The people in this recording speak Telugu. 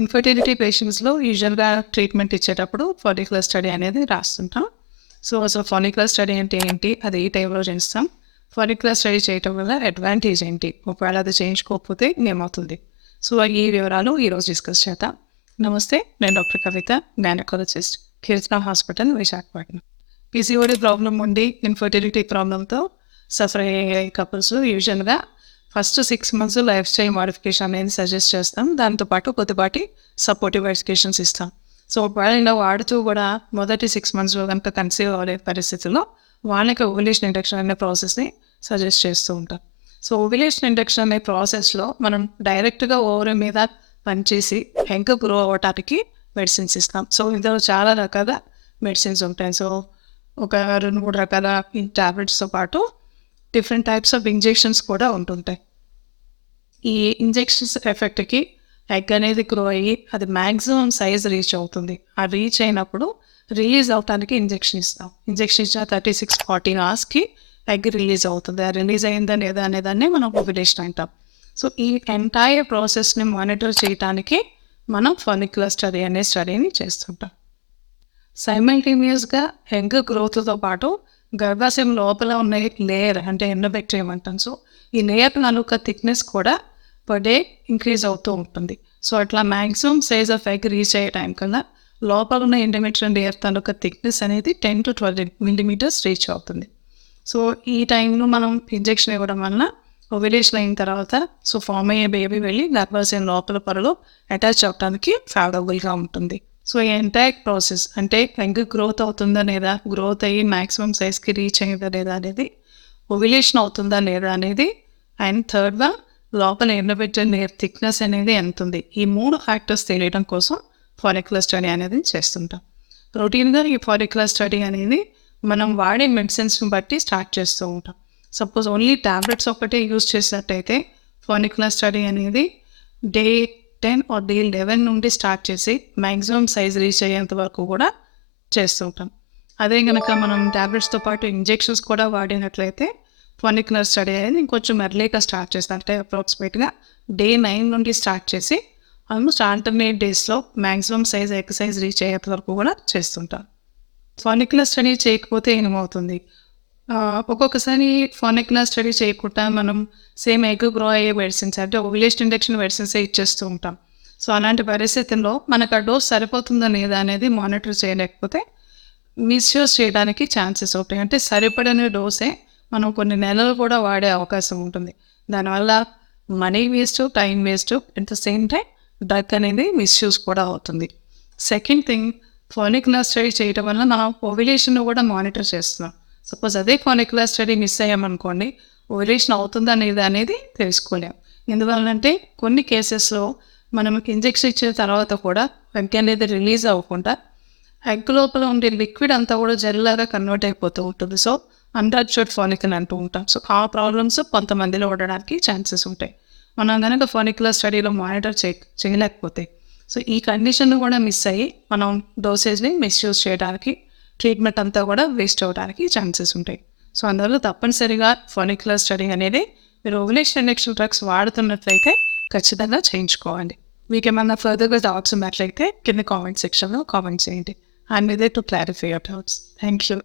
ఇన్ఫర్టిలిటీ పేషెంట్స్లో యూజువల్గా ట్రీట్మెంట్ ఇచ్చేటప్పుడు ఫాలిక్యులర్ స్టడీ అనేది రాస్తుంటాం. అసలు ఫాలిక్యులర్ స్టడీ అంటే ఏంటి, అది ఏ టైంలో చేస్తాం, ఫాలిక్యులర్ స్టడీ చేయటం వల్ల అడ్వాంటేజ్ ఏంటి, ఒకవేళ అది చేయించుకోకపోతే ఏమవుతుంది, ఈ వివరాలు ఈరోజు డిస్కస్ చేద్దాం. నమస్తే, నేను డాక్టర్ కవిత, గైనకాలజిస్ట్, కీర్తన హాస్పిటల్, విశాఖపట్నం. పీసీఓడి ప్రాబ్లం ఉండి ఇన్ఫర్టిలిటీ ప్రాబ్లంతో సఫర్ అయ్యే కపుల్స్ యూజువల్గా first 6 months life style modification అనేది సజెస్ట్ చేస్తాం. దాంతోపాటు కొద్దిపాటి సపోర్టివ్ ఎడ్యుకేషన్స్ ఇస్తాం. ఒకవేళ ఇలా వాడుతూ కూడా మొదటి 6 monthsలో కనుక కన్సీవ్ అవ్వలే పరిస్థితుల్లో వాళ్ళకి ఓవ్యులేషన్ ఇండక్షన్ అనే ప్రాసెస్ని సజెస్ట్ చేస్తూ ఉంటాం. ఓవ్యులేషన్ ఇండక్షన్ అనే ప్రాసెస్లో మనం డైరెక్ట్గా ఓవరీ మీద పనిచేసి ఎగ్ గ్రో అవ్వటానికి మెడిసిన్స్ ఇస్తాం. ఇందులో చాలా రకాల మెడిసిన్స్ ఉంటాయి. ఒక 2-3 రకాల టాబ్లెట్స్తో పాటు డిఫరెంట్ టైప్స్ ఆఫ్ ఇంజెక్షన్స్ కూడా ఉంటుంటాయి. ఈ ఇంజెక్షన్స్ ఎఫెక్ట్కి ఎగ్ అనేది గ్రో అయ్యి అది మ్యాక్సిమం సైజ్ రీచ్ అవుతుంది. ఆ రీచ్ అయినప్పుడు రిలీజ్ అవటానికి ఇంజెక్షన్ ఇస్తాం. ఇంజెక్షన్ ఇచ్చిన 36-40 hours ఎగ్ రిలీజ్ అవుతుంది. ఆ రిలీజ్ అయిందా లేదా అనేదాన్ని మనం ఓవ్యులేషన్ అంటాం. ఈ ఎంటైర్ ప్రాసెస్ని మానిటర్ చేయడానికి మనం ఫాలిక్యులర్ స్టడీ అనే స్టడీని చేస్తుంటాం. సైమల్టేనియస్గా ఎగ్ గ్రోత్తో పాటు గర్భాశయం లోపల ఉన్న లేయర్ అంటే ఎండోమెట్రియం అంటాం. ఈ లేయర్ తాలూకా థిక్నెస్ కూడా పర్ డే ఇంక్రీజ్ అవుతూ ఉంటుంది. అట్లా maximum size of egg reach అయ్యే టైం కన్నా లోపల ఉన్న ఎండోమెట్రియం లేయర్ తాలూకా థిక్నెస్ అనేది 10 to 12 millimeters రీచ్ అవుతుంది. ఈ టైంలో మనం ఇంజెక్షన్ ఇవ్వడం వలన ఓవ్యులేషన్ అయిన తర్వాత ఫామ్ అయ్యే బేబీ వెళ్ళి గర్భాశయం లోపల పొరలో అటాచ్ అవ్వడానికి ఫేవరబుల్గా ఉంటుంది. ఈ ఎంటైర్ ప్రాసెస్ అంటే ఎగ్ గ్రోత్ అవుతుందా లేదా, గ్రోత్ అయ్యి మ్యాక్సిమం సైజ్కి రీచ్ అయ్యిందా లేదా అనేది, ఓవ్యులేషన్ అవుతుందా లేదా అనేది, అండ్ థర్డ్గా లోపల ఎండోమెట్రియం లేయర్ థిక్నెస్ అనేది ఎంత ఉంది, ఈ 3 ఫ్యాక్టర్స్ తెలియడం కోసం ఫాలిక్యులర్ స్టడీ అనేది చేస్తుంటాం. రొటీన్గా ఈ ఫాలిక్యులర్ స్టడీ అనేది మనం వాడే మెడిసిన్స్ని బట్టి స్టార్ట్ చేస్తూ ఉంటాం. సపోజ్ ఓన్లీ టాబ్లెట్స్ ఒకటే యూజ్ చేసినట్టయితే ఫాలిక్యులర్ స్టడీ అనేది డే 10 or day 11 నుండి స్టార్ట్ చేసి మ్యాక్సిమం సైజ్ రీచ్ అయ్యేంత వరకు కూడా చేస్తుంటాం. అదే కనుక మనం టాబ్లెట్స్తో పాటు ఇంజెక్షన్స్ కూడా వాడినట్లయితే ఫాలిక్యులర్ స్టడీ అనేది ఇంకొంచెం ఎర్లీగా స్టార్ట్ చేస్తాం. అంటే అప్రాక్సిమేట్గా day 9 నుండి స్టార్ట్ చేసి ఆల్మోస్ట్ ఆల్టర్నేట్ డేస్లో maximum size egg size reach అయ్యేంత వరకు కూడా చేస్తుంటాం. ఫాలిక్యులర్ స్టడీ చేయకపోతే ఏమవుతుంది, ఒక్కొక్కసారి ఫాలిక్యులర్ స్టడీ చేయకుండా మనం సేమ్ ఎగ్ గ్రో అయ్యే మెడిసిన్స్ అంటే ఓవ్యులేషన్ ఇండక్షన్ మెడిసిన్సే ఇచ్చేస్తూ ఉంటాం. అలాంటి పరిస్థితుల్లో మనకు ఆ డోస్ సరిపోతుందా లేదా అనేది మానిటర్ చేయలేకపోతే మిస్యూజ్ చేయడానికి ఛాన్సెస్ ఉంటాయి. అంటే సరిపడని డోసే మనం కొన్ని నెలలు కూడా వాడే అవకాశం ఉంటుంది. దానివల్ల money waste, time waste, at the same time drug అనేది మిస్యూజ్ కూడా అవుతుంది. సెకండ్ థింగ్, ఫాలిక్యులర్ స్టడీ చేయడం వల్ల మనం ఓవ్యులేషన్ కూడా మానిటర్ చేస్తున్నాం. సపోజ్ అదే ఫాలిక్యులర్ స్టడీ మిస్ అయ్యామనుకోండి, ఓవ్యులేషన్ అవుతుందా లేదా అనేది తెలుసుకోలేం. ఎందువల్లంటే కొన్ని కేసెస్లో మనం ఇంజెక్షన్ ఇచ్చిన తర్వాత కూడా ఎగ్ అనేది రిలీజ్ అవ్వకుండా ఎగ్ లోపల ఉండే లిక్విడ్ అంతా కూడా జెల్లాగా కన్వర్ట్ అయిపోతూ ఉంటుంది. అన్రప్చర్డ్ ఫాలికల్ అంటూ ఉంటాం. ఆ ప్రాబ్లమ్స్ కొంతమందిలో ఉండడానికి ఛాన్సెస్ ఉంటాయి. మనం కనుక ఫాలిక్యులర్ స్టడీలో మానిటర్ చేయలేకపోతే ఈ కండిషన్ కూడా మిస్ అయ్యి మనం డోసేజ్ని మిస్యూజ్ చేయడానికి, ట్రీట్మెంట్ అంతా కూడా వేస్ట్ అవ్వడానికి ఛాన్సెస్ ఉంటాయి. అందువల్ల తప్పనిసరిగా ఫాలిక్యులర్ స్టడీ అనేది మీరు ఓవ్యులేషన్ ఇండక్షన్ డ్రగ్స్ వాడుతున్నట్లయితే ఖచ్చితంగా చేయించుకోవాలి. మీకు ఏమన్నా ఫర్దర్గా డౌట్స్ ఉన్నట్లయితే కింద కామెంట్ సెక్షన్లో కామెంట్ చేయండి. I'm with to clarify your doubts. Thank you.